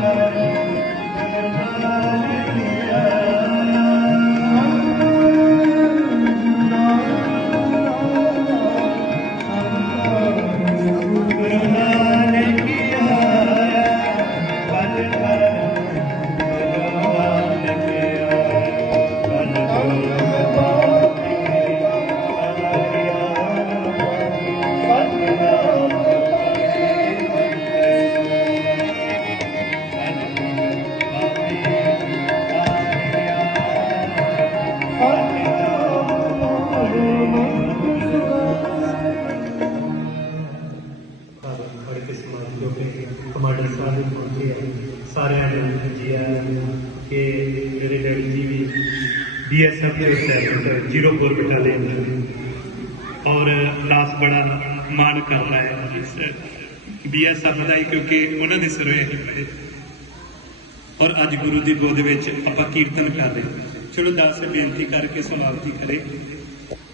Thank you. ਸਾਹਿਬ ਪਹੁੰਚੇ ਸਾਰਿਆਂ ਨੂੰ ਜੀ ਆਇਆਂ ਨੂੰ ਕਿ ਮੇਰੇ ਡੈਡੀ ਜੀ ਵੀ ਬੀਐਸਐਫ ਦੇ ਸੈਕਟਰ 04 ਬਟਾਲੀਅਨ ਔਰ ਲਾਸ ਬੜਾ ਮਾਣ ਕਰਦਾ ਹੈ। ਇਸ ਬੀਐਸਐਫ ਦਾ ਹੀ ਕਿਉਂਕਿ ਉਹਨਾਂ ਦੇ ਸਿਰੋਂ ਇਹ ਹੋਏ ਔਰ ਅੱਜ ਗੁਰੂ ਦੀ ਗੋਦ ਵਿੱਚ ਆਪਾਂ ਕੀਰਤਨ ਕਰ ਰਹੇ ਚਲੋ ਦਾਸ ਬੇਨਤੀ ਕਰਕੇ ਸਮਾਪਤੀ ਕਰੇ।